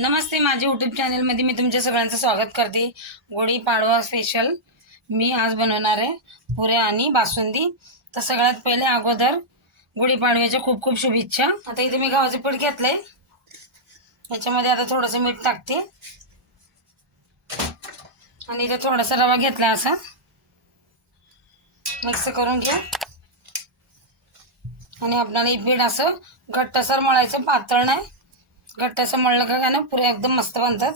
नमस्ते माझ्या यूट्यूब चॅनलमध्ये मी तुमच्या सगळ्यांचं स्वागत करते. गोडी पाडवा स्पेशल मी आज बनवणार आहे पुऱ्या आणि बासुंदी. तर सगळ्यात पहिले अगोदर गुढीपाडव्याच्या खूप खूप शुभेच्छा. आता इथे मी गव्हाचं पीठ घेतलंय. याच्यामध्ये आता थोडंसं मीठ टाकते. आणि इथे थोडासा रवा घेतला असा. मिक्स करून घ्या. आणि आपल्याला हे पीठ असं घट्टसर मळायचं पातळ नाही. घट्ट असं मळलं का ना पुऱ्या एकदम मस्त बनतात.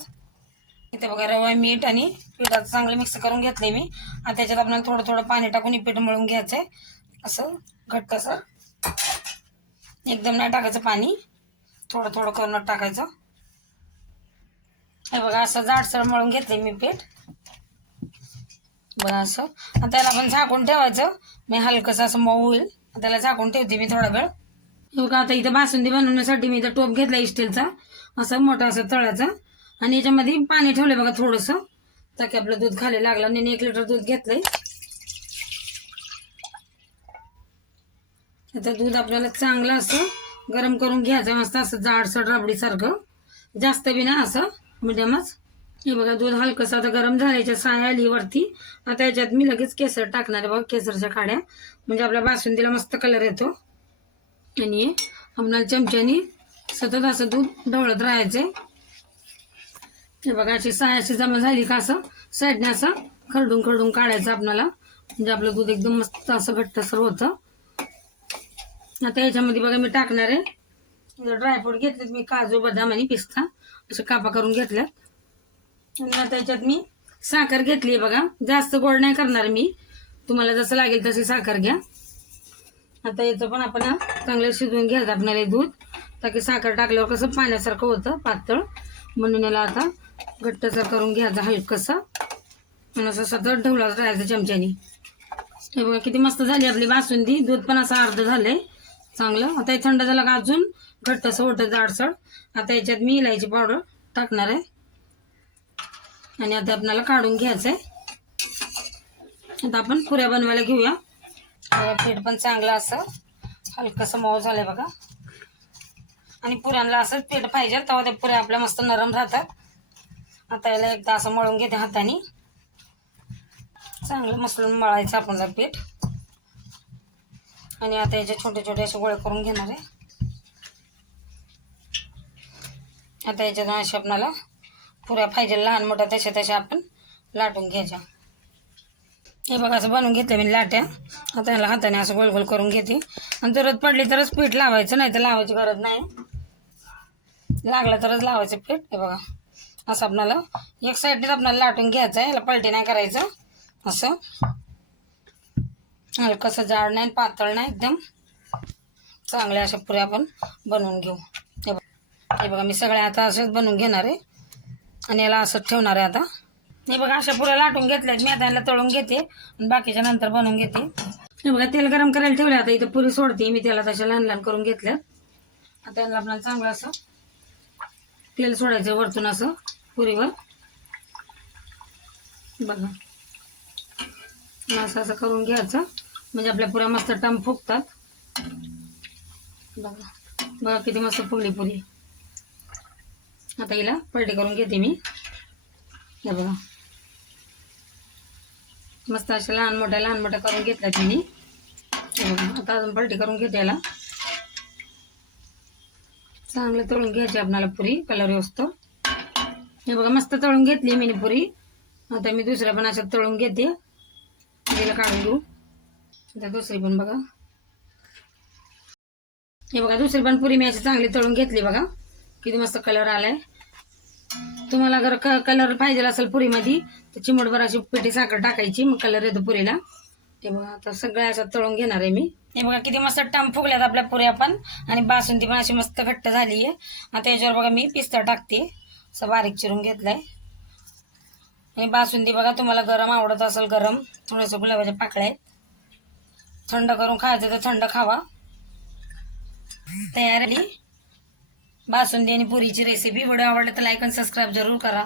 इथे बघा रवा मीठ आणि पिठाचं चांगलं मिक्स करून घेतले मी. आणि त्याच्यात आपल्याला थोडं थोडं पाणी टाकून पीठ मळून घ्यायचं आहे असं घट्ट असं एकदम नाही टाकायचं पाणी. थोडं थोडं करून टाकायचं. हे बघा असं जाडसर मळून घेतले मी पीठ. बघा असं. त्याला आपण झाकून ठेवायचं. मी हलकंसं असं मऊ होईल. त्याला झाकून ठेवते मी थोडा वेळ. हो बघा आता इथं बासुंदी बनवण्यासाठी मी इथं टोप घेतला स्टीलचा असा मोठा असं तळाचा. आणि याच्यामध्ये पाणी ठेवलंय बघा थोडंसं. ताकी आपलं दूध खाले लागलं. आणि एक लिटर दूध घेतलंय. आता दूध आपल्याला चांगलं असं गरम करून घ्यायचं. मस्त असं जाडसर रबडीसारखं. जास्त बी ना असं मिडियमच. हे बघा दूध हलकंसं आता गरम झाल्याच्या साय आली वरती. आता याच्यात मी लगेच केसर टाकणार आहे बघा केसरच्या काड्या. म्हणजे आपल्या बासुंदीला मस्त कलर येतो. आणि आपल्याला चमच्यानी सतत असं दूध ढवळत राहायचंय. हे बघा अशी साय जमा झाली का असं? साईडने असं खरडून खरडून काढायचं आपल्याला म्हणजे आपलं दूध एकदम मस्त असं घट्टसर होतं. आता याच्यामध्ये बघा मी टाकणार आहे. ड्रायफ्रूट घेतलेत मी काजू बदाम आणि पिस्ता. असे कापा करून घेतल्यात. आणि आता याच्यात मी साखर घेतली बघा. जास्त गोड नाही करणार मी. तुम्हाला जसं लागेल तशी साखर घ्या. आता याचं पण आपण चांगलं शिजवून घ्यायचं आपल्याला हे दूध. ताकी साखर टाकल्यावर कसं पाण्यासारखं होतं पातळ. म्हणून याला आता घट्टसर करून घ्यायचं हलकंसं. म्हणून असं सतत ढवळत राहायचं चमच्यानी. हे बघा किती मस्त झाली आपली बासुंदी. दूध पण असं अर्ध झालंय. चांगलं. आता हे थंड झालं का अजून घट्टसं होतं जाडसळ आता याच्यात मी इलायची पावडर टाकणार आहे. आणि आता आपल्याला काढून घ्यायचं आहे आता आपण पुऱ्या बनवायला घेऊया. पीठ पण चांगलं असं हलकंसं मऊ आहे बघा. आणि पुऱ्यांना असंच पीठ पाहिजे तेव्हा त्या पुऱ्या आपल्या मस्त नरम राहतात. आता याला एकदा असं मळून घेते हाताने. चांगलं मसलून मळायचं आपण पीठ. आणि आता याचे छोटे छोटे असे गोळे करून घेणार आहे. आता याच्यातून असे आपणाला पुऱ्या पाहिजे लहान मोठ्या तशा तशा आपण लाटून घ्यायच्या. हे बघा असं बनवून घेतलं मी लाट्या. आता याला हाताने असं गोल गोल करून घेते. आणि जरच पडली तरच पीठ लावायचं नाही तर लावायची गरज नाही. लागलं तरच लावायचं पीठ हे बघा. असं आपणाला एक साईडनेच आपल्याला लाटून घ्यायचं आहे. याला पलटी नाही करायचं. असं. हलकंसं जाड नाही पातळ नाही एकदम. चांगल्या अशा पुऱ्या आपण बनवून घेऊ. हे बघा. हे बघा मी सगळ्या आता असंच बनवून घेणार आहे. आणि याला असंच ठेवणार आहे आता. हे बघा अशा पुऱ्या लाटून घेतल्यात. मी आता तळून घेते आणि बाकीच्या नंतर बनवून घेते. हे बघा तेल गरम करायला ठेवले आता इथं पुरी सोडते. मी त्याला तशा लहान लहान करून घेतल्यात. आता याला आपल्याला चांगलं असं तेल सोडायचं वरतून असं पुरीवर. बघा. असं असं करून घ्यायचं. म्हणजे आपल्या पुऱ्या मस्त टम फुगतात. बघा. बघा किती मस्त फुगली पुरी. आता हिला पलटी करून घेते मी. हे बघा. मस्त अशा लहान मोठ्या लहान मोठ्या करून घेतल्या त्यांनी आता अजून पलटी करून घेते याला चांगलं तळून घ्यायची आपणाला पुरी कलर असतो हे बघा मस्त तळून घेतली मी पुरी. आता मी दुसऱ्या पण अशा तळून घेते. तिला काढून घेऊ. आता दुसरी पण बघा. हे बघा दुसरी पण पुरी मी अशी चांगली तळून घेतली बघा. किती मस्त कलर आलाय. तुम्हाला जर क कलर पाहिजे असेल पुरीमध्ये तर चिमटभर अशी पिठी साखर टाकायची मग कलर येतो पुरीला. हे बघा आता सगळ्या असं तळून घेणार आहे मी. हे बघा किती मस्त टम फुगल्यात आपल्या पुऱ्या पण आणि बासुंदी पण अशी मस्त घट्ट झाली आहे. आता याच्यावर बघा मी पिस्ता टाकते. असं बारीक चिरून घेतलाय. आणि बासुंदी बघा तुम्हाला गरम आवडत असेल गरम थोडंसं गुलाबाच्या पाकळ्या आहेत. थंड करून खायचं तर थंड खावा. तयार आली बासुंदी आणि पुरीची रेसिपी व्हिडिओ आवडला तर लाईक आणि सबस्क्राईब जरूर करा.